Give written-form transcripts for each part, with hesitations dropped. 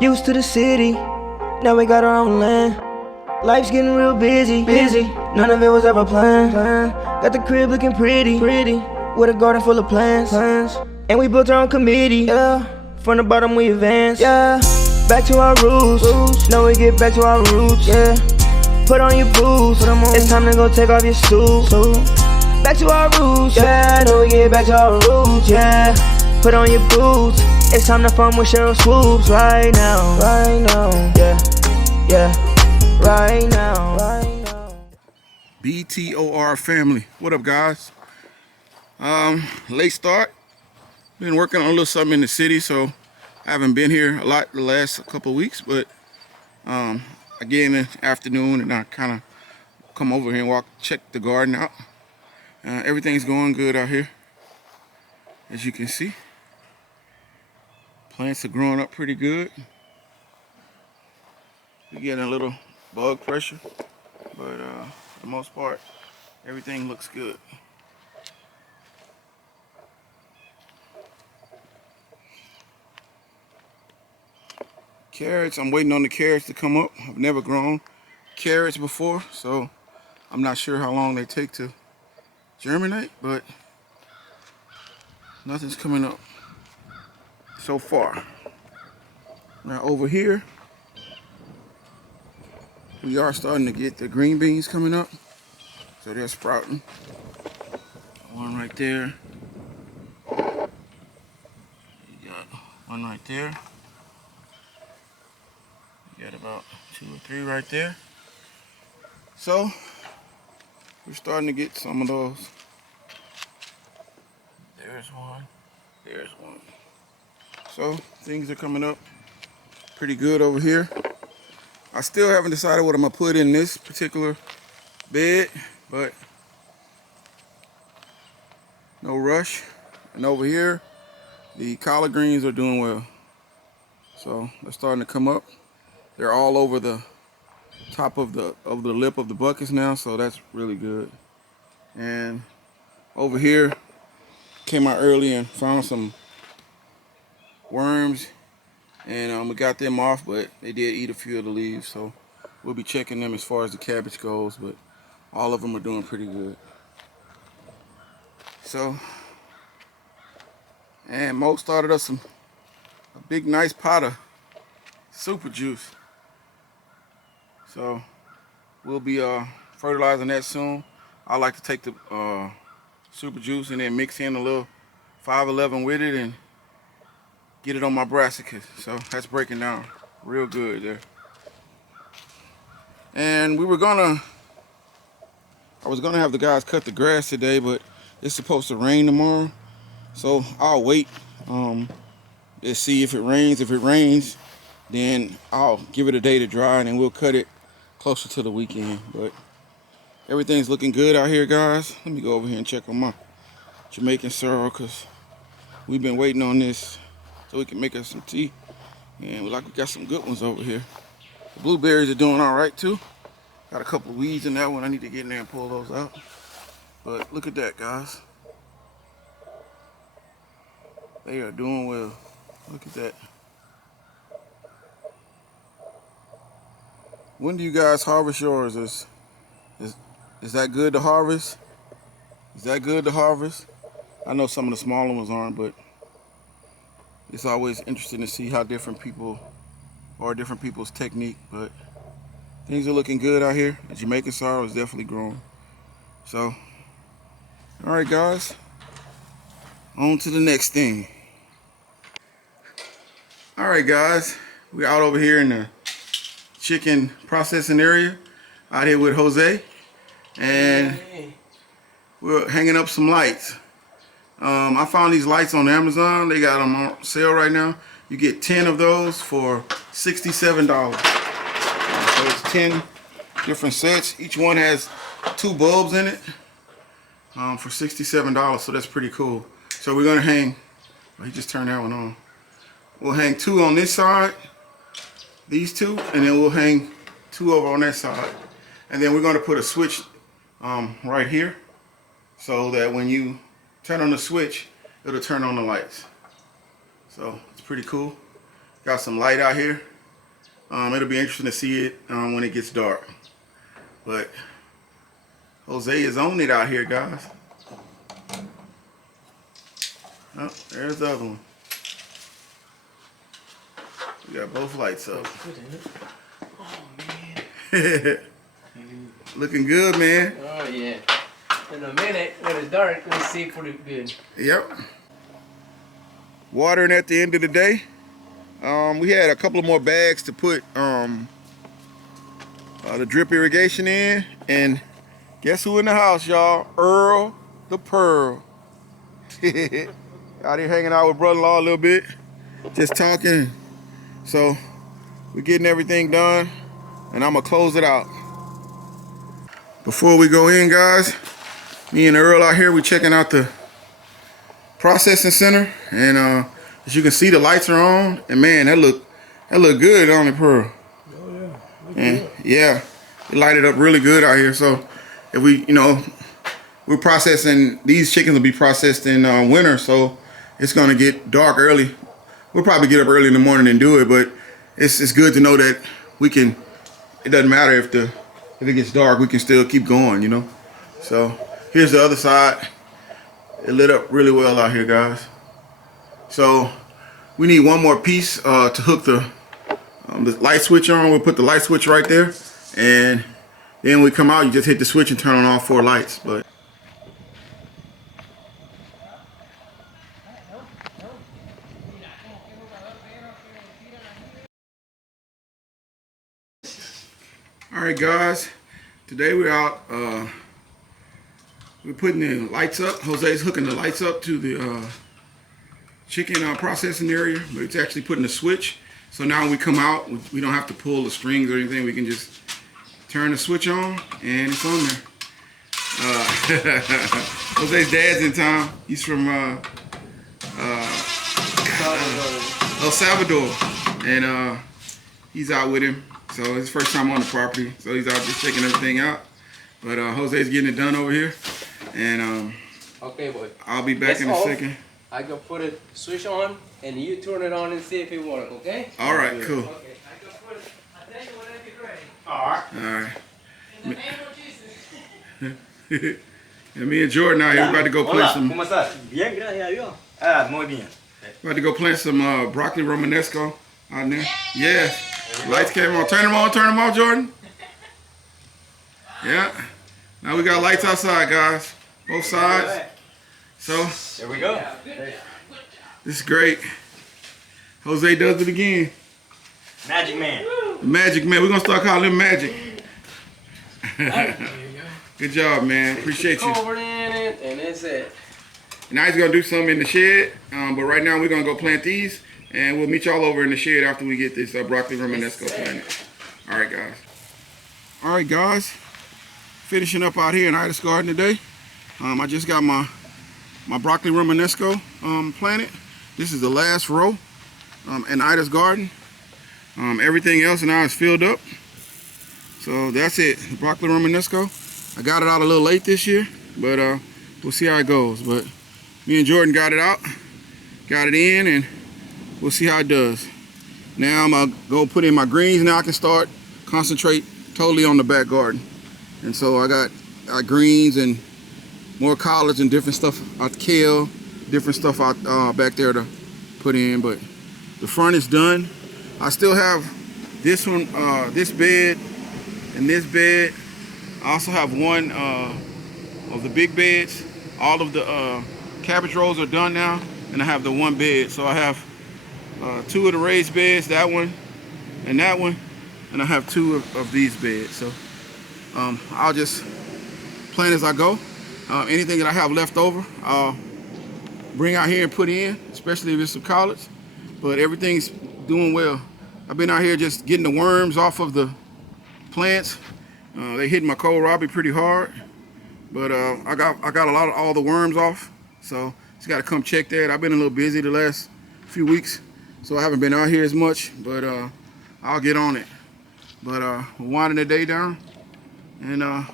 Used to the city, now we got our own land. Life's getting real busy. None of it was ever planned. Got the crib looking pretty, with a garden full of plants. And we built our own committee, yeah. From the bottom we advance, yeah. Back to our roots, now we get back to our roots, yeah. Put on your boots, it's time to go take off your suit. Back to our roots, yeah. Now we get back to our roots, yeah. Put on your boots, it's time to farm with Cheryl Swoops right now, yeah, right now. BTOR family, what up guys? Late start. Been working on a little something in the city, so I haven't been here a lot the last couple of weeks, but again in the afternoon, and I kind of come over here and check the garden out. Everything's going good out here, as you can see. Plants are growing up pretty good. We're getting a little bug pressure, but for the most part, everything looks good. Carrots, I'm waiting on the carrots to come up. I've never grown carrots before, so I'm not sure how long they take to germinate, but nothing's coming up so far. Now over here, we are starting to get the green beans coming up, so they're sprouting. One right there. You got one right there. You got about 2 or 3 right there. So we're starting to get some of those. There's one. There's one. So things are coming up pretty good over here. I still haven't decided what I'm gonna put in this particular bed, but no rush. And over here, the collard greens are doing well. So they're starting to come up. They're all over the top of the lip of the buckets now, so that's really good. And over here, came out early and found some worms, and we got them off, but they did eat a few of the leaves, so we'll be checking them as far as the cabbage goes, but all of them are doing pretty good. So, and Mo started us a big nice pot of super juice, so we'll be fertilizing that soon. I like to take the super juice and then mix in a little 511 with it and get it on my brassicas. So that's breaking down real good there. And I was gonna have the guys cut the grass today, but it's supposed to rain tomorrow, so I'll wait. Let's see if it rains. If it rains, then I'll give it a day to dry, and then we'll cut it closer to the weekend. But everything's looking good out here, guys. Let me go over here and check on my Jamaican sorrel, because we've been waiting on this so we can make us some tea. And we got some good ones over here. The blueberries are doing all right too. Got a couple of weeds in that one. I need to get in there and pull those out. But look at that, guys. They are doing well. Look at that. When do you guys harvest yours? Is that good to harvest? Is that good to harvest? I know some of the smaller ones aren't, but it's always interesting to see how different people's technique. But things are looking good out here. The Jamaican sorrel is definitely growing. So, all right, guys, on to the next thing. All right, guys, we're out over here in the chicken processing area out here with Jose, and we're hanging up some lights. I found these lights on Amazon. They got them on sale right now. You get 10 of those for $67. So it's 10 different sets. Each one has 2 bulbs in it for $67. So that's pretty cool. So we're gonna hang. Oh, he just turned that one on. We'll hang 2 on this side, these 2, and then we'll hang 2 over on that side. And then we're gonna put a switch right here, so that when you turn on the switch, it'll turn on the lights. So it's pretty cool. Got some light out here. It'll be interesting to see it when it gets dark. But Jose is on it out here, guys. Oh, there's the other one. We got both lights up. Oh man. Looking good, man. Oh yeah. In a minute, when it's dark, we'll see pretty good. Yep. Watering at the end of the day. We had a couple of more bags to put the drip irrigation in, and guess who in the house, y'all? Earl the Pearl. Out here hanging out with brother-in-law a little bit, just talking. So we're getting everything done, and I'm gonna close it out. Before we go in, guys, me and Earl out here, we checking out the processing center, and as you can see, the lights are on, and man, that look good on the Pearl. Oh yeah. And yeah, it lighted up really good out here. So if we, we're processing, these chickens will be processed in winter, so it's gonna get dark early. We'll probably get up early in the morning and do it, but it's good to know that we can. It doesn't matter if it gets dark, we can still keep going, So here's the other side. It lit up really well out here, guys. So we need one more piece to hook the light switch on. We'll put the light switch right there, and then when we come out, you just hit the switch and turn on all 4 lights. But all right, guys, today we're out, we're putting the lights up. Jose's hooking the lights up to the chicken processing area, but it's actually putting the switch. So now when we come out, we don't have to pull the strings or anything. We can just turn the switch on, and it's on there. Jose's dad's in town. He's from El Salvador, and he's out with him. So it's his first time on the property, so he's out just checking everything out. But Jose's getting it done over here, and Okay, boy. I'll be back That's in a all. second. I can put a switch on, and you turn it on and see if it works. Okay? All right, cool. Okay. I can put it. I tell you whenever you're ready. All right. In the name of Jesus. And me and Jordan out here, we're about to go plant some. ¿Cómo estás? Bien, gracias a Dios. Ah, muy bien. About to go plant some broccoli romanesco out there. Yeah. Lights came on. Turn them on, Jordan. Yeah. Now we got lights outside, guys. Both sides. So There we go. this is great. Jose does it again. Magic man. The Magic Man. We're gonna start calling him Magic. There you go. Good job, man. Appreciate you. Covered in it, and that's it. Now he's gonna do something in the shed, but right now we're gonna go plant these, and we'll meet y'all over in the shed after we get this broccoli romanesco planted. All right, guys. All right, guys. Finishing up out here in Ida's garden today. I just got my broccoli romanesco planted. This is the last row in Ida's garden. Everything else now is filled up. So that's it, the broccoli romanesco. I got it out a little late this year, but we'll see how it goes. But me and Jordan got it out, got it in, and we'll see how it does. Now I'm gonna go put in my greens. Now I can start concentrate totally on the back garden. And so I got greens and more collards and different stuff out kale, different stuff out back there to put in. But the front is done. I still have this one, this bed, and this bed. I also have one of the big beds. All of the cabbage rows are done now, and I have the one bed. So I have 2 of the raised beds, that one and that one, and I have 2 of these beds. So I'll just plan as I go. Anything that I have left over, I'll bring out here and put in, especially if it's some collards. But everything's doing well. I've been out here just getting the worms off of the plants. They hit my kohlrabi pretty hard, but I got all the worms off. So just got to come check that. I've been a little busy the last few weeks, so I haven't been out here as much. But I'll get on it. But we're winding the day down, and I'm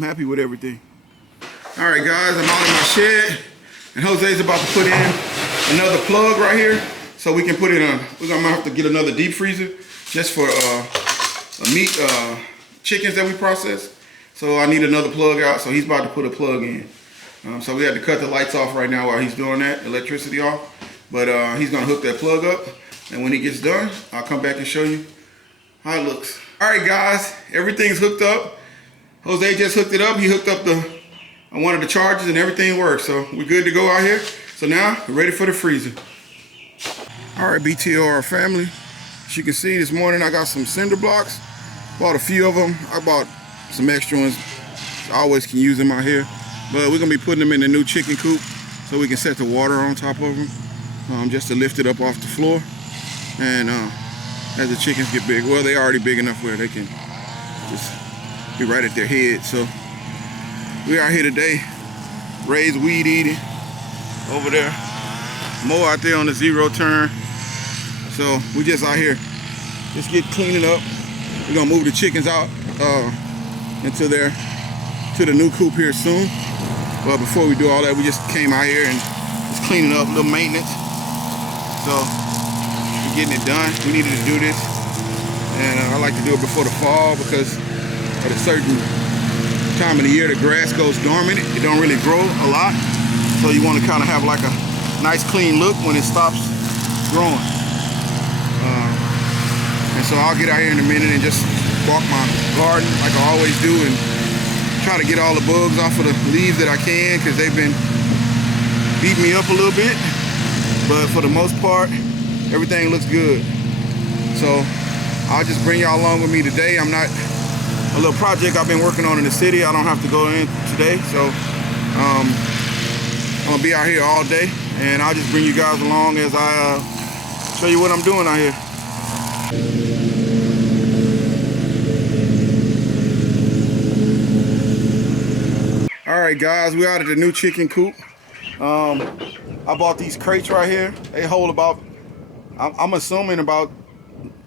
happy with everything. All right, guys, I'm out in my shed, and Jose's about to put in another plug right here. so we can put it on. We're gonna have to get another deep freezer just for meat chickens that we process. So I need another plug out. So he's about to put a plug in. So we had to cut the lights off right now while he's doing that, electricity off. But he's gonna hook that plug up, and when he gets done, I'll come back and show you how it looks. All right, guys, everything's hooked up. Jose just hooked it up. He hooked up one of the chargers, and everything works. So we're good to go out here. So now we're ready for the freezer. All right, BTR family. As you can see, this morning I got some cinder blocks. Bought a few of them. I bought some extra ones. I always can use them out here. But we're gonna be putting them in the new chicken coop so we can set the water on top of them, just to lift it up off the floor. And as the chickens get big, well, they're already big enough where they can just be right at their head. So we are here today, raise weed eating over there, mow out there on the zero turn. So we just out here, just get cleaning up. We're gonna move the chickens out to the new coop here soon. But before we do all that, we just came out here and just cleaning up, a little maintenance. So we're getting it done. We needed to do this, and I like to do it before the fall because at a certain time of the year the grass goes dormant. It don't really grow a lot, so you want to kind of have like a nice clean look when it stops growing. And so I'll get out here in a minute and just walk my garden like I always do and try to get all the bugs off of the leaves that I can, because they've been beating me up a little bit. But for the most part, everything looks good. So I'll just bring y'all along with me today. I'm not a little project I've been working on in the city. I don't have to go in today, so I'm gonna be out here all day, and I'll just bring you guys along as I show you what I'm doing out here. All right, guys, we're out at the new chicken coop. I bought these crates right here. They hold about, I'm assuming about,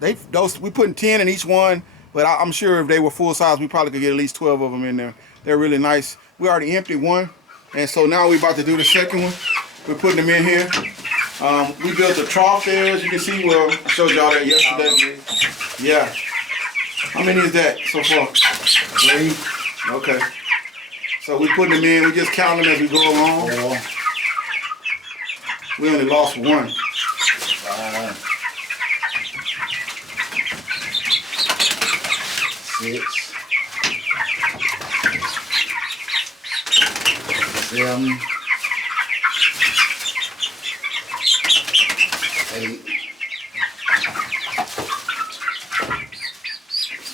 we putting 10 in each one, but I'm sure if they were full size, we probably could get at least 12 of them in there. They're really nice. We already emptied one, and so now we're about to do the second one. We're putting them in here. We built a trough there, as you can see. Well, I showed y'all that yesterday. Yeah. How many is that so far? 3. Okay. So we putting them in. We just count them as we go along. 4. We only lost 1. 5. 6. 7. 8.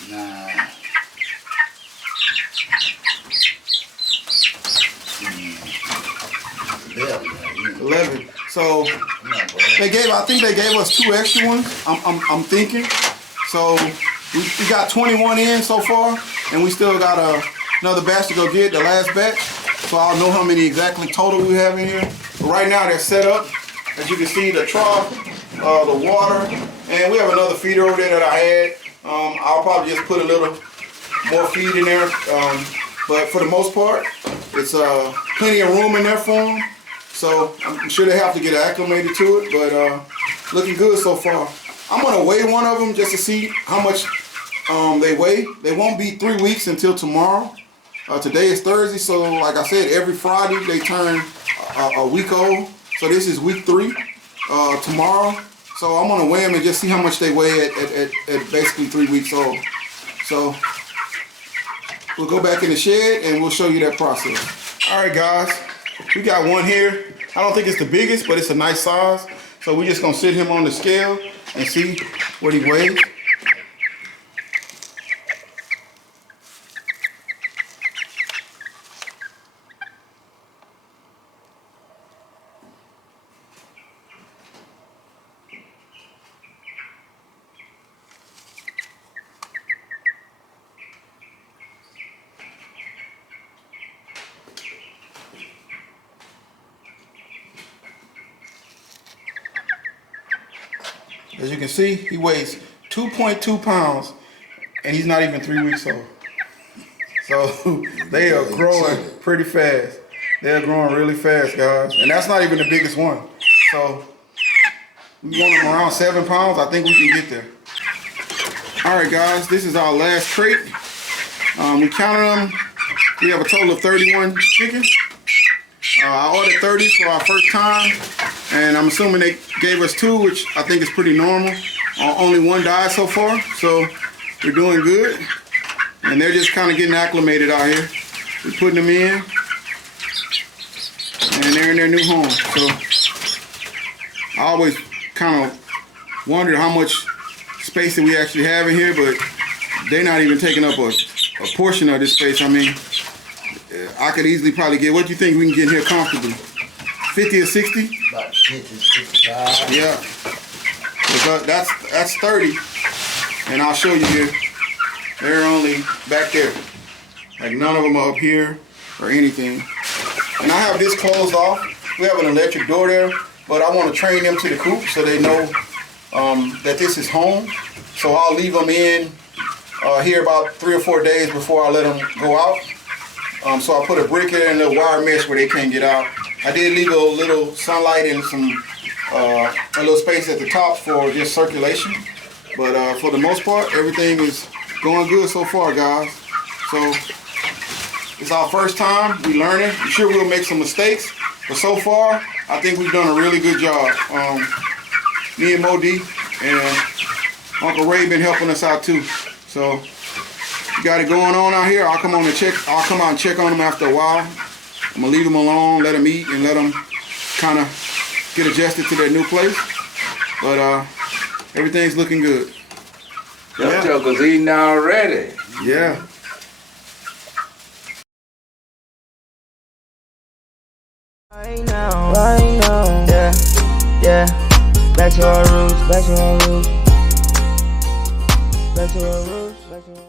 9. 11. So I think they gave us 2 extra ones. I'm thinking. So we got 21 in so far, and we still got another batch to go get, the last batch. So I'll know how many exactly total we have in here. But right now they're set up. As you can see, the trough, the water, and we have another feeder over there that I had. I'll probably just put a little more feed in there. But for the most part, it's plenty of room in there for them. So I'm sure they have to get acclimated to it, but looking good so far. I'm gonna weigh one of them just to see how much they weigh. They won't be 3 weeks until tomorrow. Today is Thursday, so like I said, every Friday they turn a week old. So this is week 3 tomorrow. So I'm gonna weigh them and just see how much they weigh at basically 3 weeks old. So we'll go back in the shed and we'll show you that process. All right, guys, we got one here. I don't think it's the biggest, but it's a nice size. So we're just gonna sit him on the scale and see what he weighs. As you can see, he weighs 2.2 pounds, and he's not even 3 weeks old. So they are growing pretty fast. They're growing really fast, guys. And that's not even the biggest one. So We want them around 7 pounds. I think we can get there. All right, guys, this is our last crate. We counted them. We have a total of 31 chickens. I ordered 30 for our first time, and I'm assuming they gave us 2, which I think is pretty normal. Only 1 died so far, so we're doing good. And they're just kind of getting acclimated out here. We're putting them in, and they're in their new home. So I always kind of wondered how much space that we actually have in here, but they're not even taking up a portion of this space. I mean, I could easily probably get, what do you think we can get in here comfortably? 50 or 60? About 50, 55. Yeah. But that's 30. And I'll show you here. They're only back there. Like none of them are up here or anything. And I have this closed off. We have an electric door there, but I want to train them to the coop so they know that this is home. So I'll leave them in here about 3 or 4 days before I let them go out. So I put a brick in and a little wire mesh where they can't get out. I did leave a little sunlight and some a little space at the top for just circulation. But for the most part, everything is going good so far, guys. So it's our first time. We learning. I'm sure we'll make some mistakes, but so far, I think we've done a really good job. Me and Modi and Uncle Ray been helping us out too. So we got it going on out here. I'll come out and check on them after a while. I'm gonna leave them alone, let them eat, and let them kind of get adjusted to their new place. But everything's looking good. Them jokers eating already. Yeah. Right now, yeah. Back to our roots, back to our roots, back to our roots, back to our